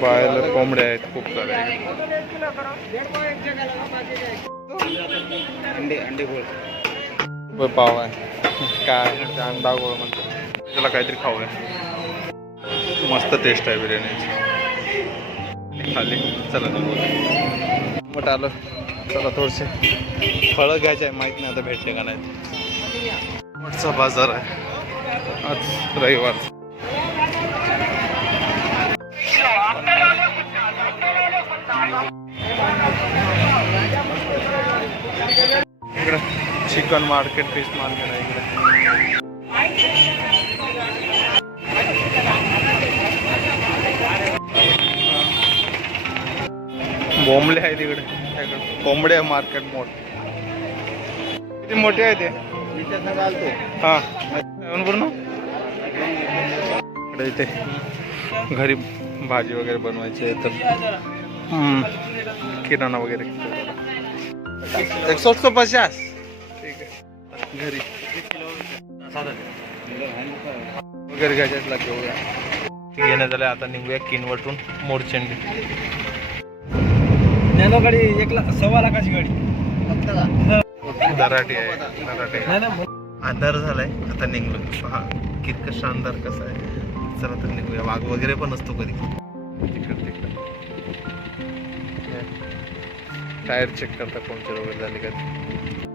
बाहेर कोंबड्या आहेत खूप साऱ्या अंडे अंडे गोळ. पाव आहे. काय अंडा गोळ म्हणतो त्याला काहीतरी खाऊ आहे. मस्त टेस्ट आहे बिर्याणीची. खाली. चला मट आलं? चला थोडेसे फळं घ्यायचे आहे. माहीत नाही आता भेटले का नाही. मटचा बाजार आहे. आज रविवार. चिकन मार्केट फिश मार्केट आहे इकडे बोंबले आहे तिकडे कोंबडे मार्केट मोठ किती मोठे आहे ते हा. पूर्ण? इकडे इथे घरी भाजी वगैरे बनवायची आहे तर. किराणा वगैरे. एक सौ पचास. ठीक आहे घरी वगैरे घ्यायचे असला घेऊया घेण्यात आलं आता निघूया किनवटून मोरचंडी. नॅनो गाडी एक लाख सव्वा लाखाची गाडी. दराठी आहे ना अंधार झालाय आता निघलो. पहा कितकं शानदार कसं आहे. चला तर निघूया. वाघ वगैरे पण असतो कधी. तिकड तिकड. टायर चेक करता कोणते वगैरे झाले का?